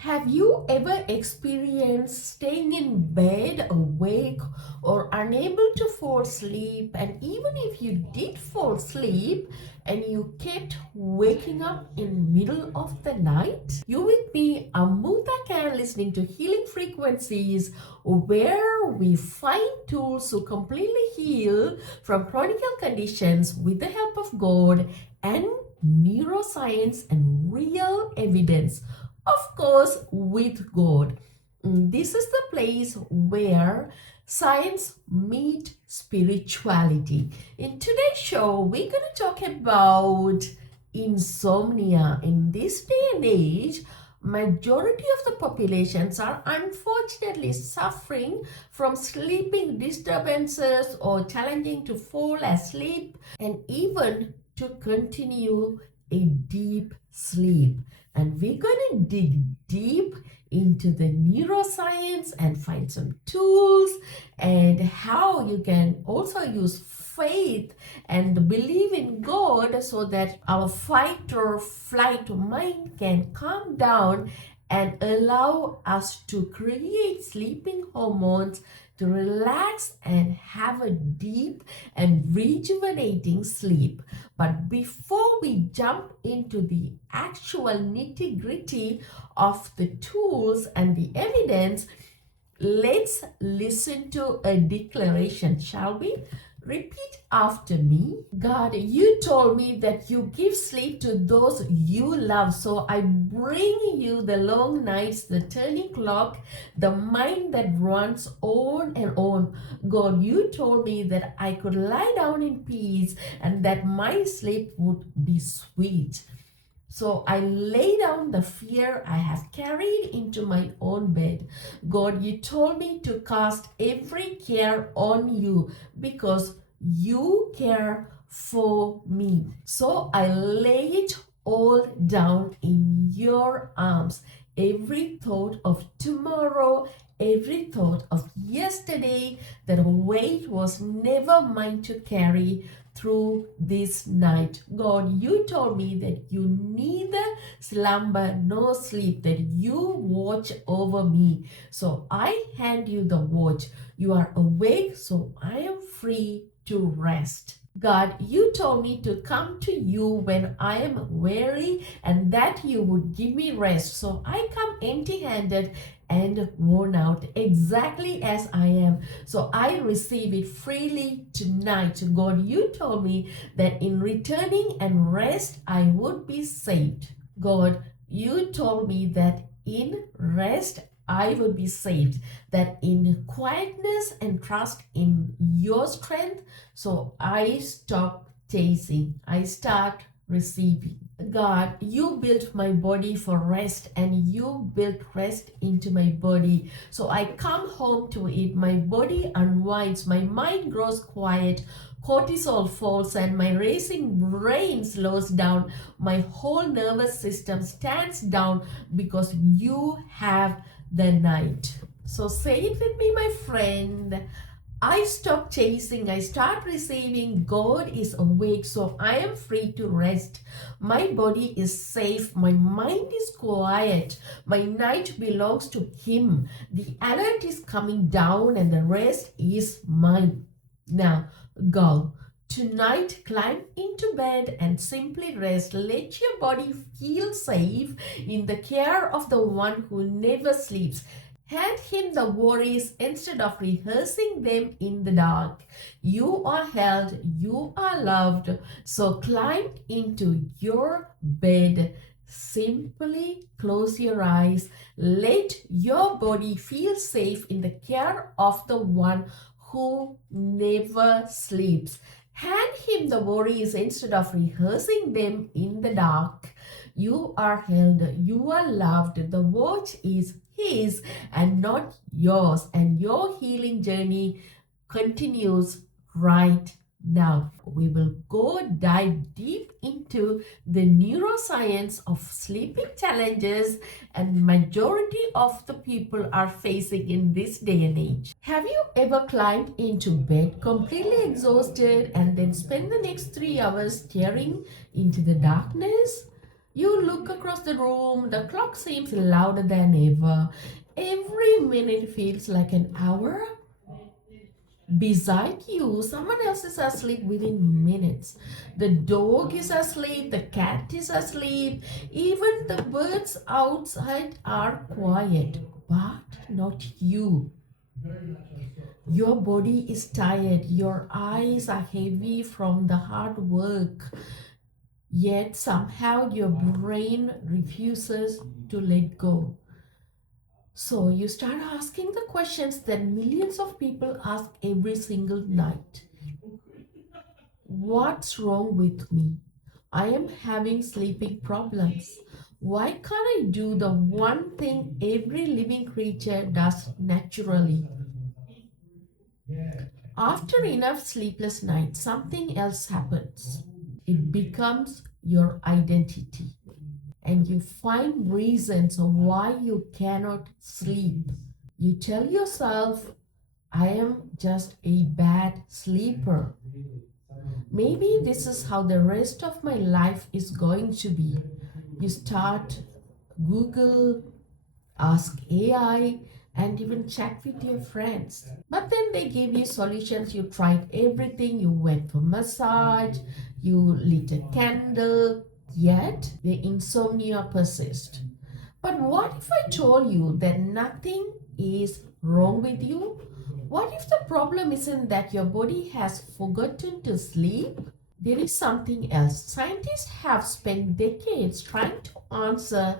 Have you ever experienced staying in bed awake or unable to fall asleep? And even if you did fall asleep and you kept waking up in middle of the night? You with me, Amutha Kan, listening to Healing Frequencies, where we find tools to completely heal from chronic conditions with the help of God and neuroscience and real evidence. Of course, with God. This is the place where science meet spirituality. In today's show, we're going to talk about insomnia. In this day and age, majority of the populations are unfortunately suffering from sleeping disturbances or challenging to fall asleep and even to continue a deep sleep. And we're going to dig deep into the neuroscience and find some tools and how you can also use faith and believe in God so that our fight or flight mind can calm down and allow us to create sleeping hormones to relax and have a deep and rejuvenating sleep. But before we jump into the actual nitty-gritty of the tools and the evidence, let's listen to a declaration, shall we? Repeat after me. God, you told me that you give sleep to those you love. So I bring you the long nights, the turning clock, the mind that runs on and on. God, you told me that I could lie down in peace and that my sleep would be sweet. So I lay down the fear I have carried into my own bed. God, you told me to cast every care on you because you care for me. So I lay it all down in your arms. Every thought of tomorrow, every thought of yesterday, that weight was never mine to carry through this night. God, you told me that you neither slumber nor sleep, that you watch over me. So I hand you the watch. You are awake, so I am free to rest. God, you told me to come to you when I am weary and that you would give me rest. So I come empty-handed and worn out, exactly as I am. So I receive it freely tonight. God, you told me that in returning and rest, I would be saved. God, you told me that in rest, I would be saved, that in quietness and trust in your strength. So I stop chasing, I start receiving. God, you built my body for rest and you built rest into my body. So I come home to it. My body unwinds, my mind grows quiet, cortisol falls, and my racing brain slows down. My whole nervous system stands down because you have the night. So say it with me, my friend. I stop chasing, I start receiving. God is awake, so I am free to rest. My body is safe, my mind is quiet, my night belongs to Him. The alert is coming down, and the rest is mine. Now, go. Tonight, climb into bed and simply rest. Let your body feel safe in the care of the one who never sleeps. Hand him the worries instead of rehearsing them in the dark. You are held, you are loved. So climb into your bed. Simply close your eyes. Let your body feel safe in the care of the one who never sleeps. Hand him the worries instead of rehearsing them in the dark. You are held, you are loved. The watch is His and not yours, and your healing journey continues right now. We will go dive deep into the neuroscience of sleeping challenges and majority of the people are facing in this day and age. Have you ever climbed into bed completely exhausted and then spent the next 3 hours staring into the darkness? You look across the room, the clock seems louder than ever. Every minute feels like an hour. Beside you, someone else is asleep within minutes. The dog is asleep, the cat is asleep, even the birds outside are quiet, but not you. Your body is tired, your eyes are heavy from the hard work, yet somehow your brain refuses to let go. So you start asking the questions that millions of people ask every single night. What's wrong with me? I am having sleeping problems. Why can't I do the one thing every living creature does naturally? After enough sleepless nights, something else happens. It becomes your identity, and you find reasons why you cannot sleep. You tell yourself, I am just a bad sleeper. Maybe this is how the rest of my life is going to be. You start Google, ask AI, and even chat with your friends. But then they give you solutions. You tried everything. You went for massage, you lit a candle, yet the insomnia persists. But what if I told you that nothing is wrong with you? What if the problem isn't that your body has forgotten to sleep? There is something else. Scientists have spent decades trying to answer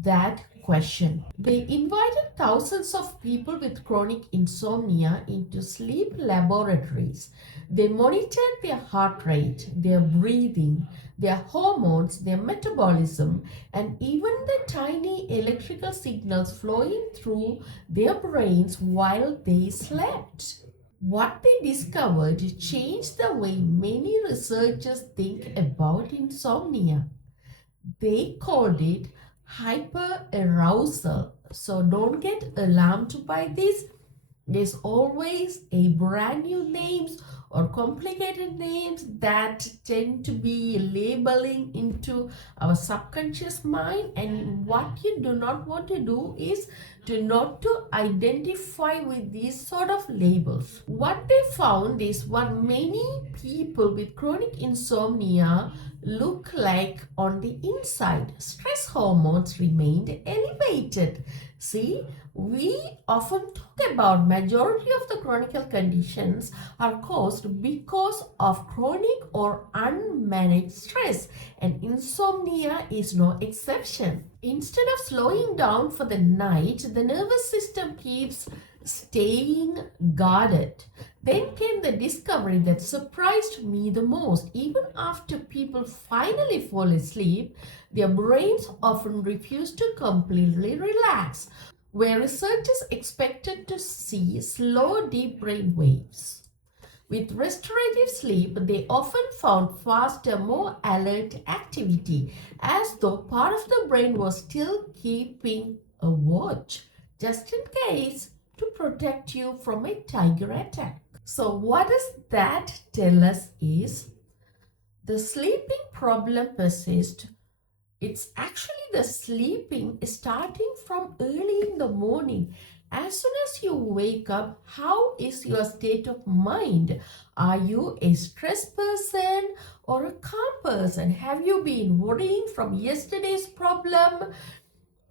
that question. They invited thousands of people with chronic insomnia into sleep laboratories. They monitored their heart rate, their breathing, their hormones, their metabolism, and even the tiny electrical signals flowing through their brains while they slept. What they discovered changed the way many researchers think about insomnia. They called it hyperarousal. So don't get alarmed by this. There's always a brand new names or complicated names that tend to be labeling into our subconscious mind, and what you do not want to do is to not to identify with these sort of labels. What they found is what many people with chronic insomnia look like on the inside. Stress hormones remained elevated. See, we often talk about majority of the chronic conditions are caused because of chronic or unmanaged stress, and insomnia is no exception. Instead of slowing down for the night, the nervous system keeps staying guarded. Then came the discovery that surprised me the most. Even after people finally fall asleep, their brains often refuse to completely relax, where researchers expected to see slow deep brain waves. With restorative sleep, they often found faster, more alert activity, as though part of the brain was still keeping a watch, just in case, to protect you from a tiger attack. So, what does that tell us is the sleeping problem persists. It's actually the sleeping starting from early in the morning. As soon as you wake up, how is your state of mind? Are you a stressed person or a calm person? Have you been worrying from yesterday's problem?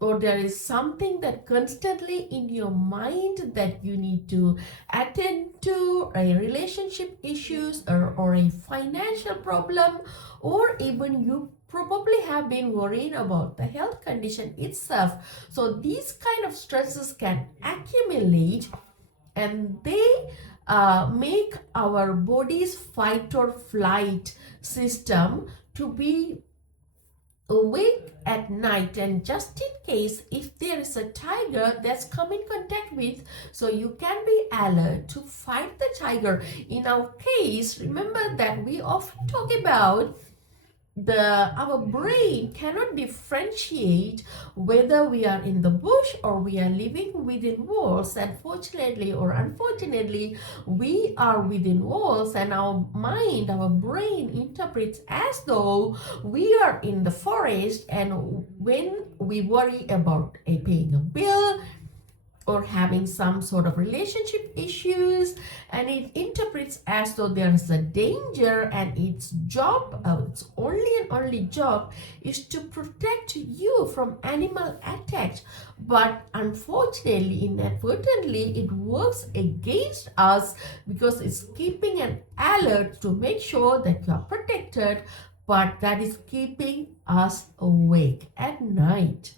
Or there is something that constantly in your mind that you need to attend to, a relationship issues or a financial problem, or even you probably have been worrying about the health condition itself. So these kind of stresses can accumulate, and they make our body's fight or flight system to be awake at night, and just in case if there is a tiger that's come in contact with, so you can be alert to fight the tiger. In our case, remember that we often talk about our brain cannot differentiate whether we are in the bush or we are living within walls, and fortunately or unfortunately we are within walls, and our mind, our brain interprets as though we are in the forest. And when we worry about paying a bill or having some sort of relationship issues, and it interprets as though there's a danger, and its job, its only job is to protect you from animal attacks. But unfortunately, inadvertently, it works against us because it's keeping an alert to make sure that you are protected, but that is keeping us awake at night.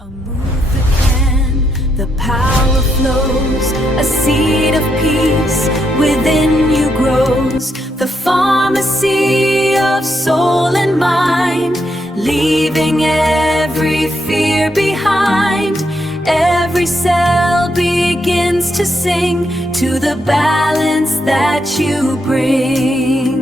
Amutha Kan, the power flows, a seed of peace within you grows. The pharmacy of soul and mind, leaving every fear behind. Every cell begins to sing to the balance that you bring.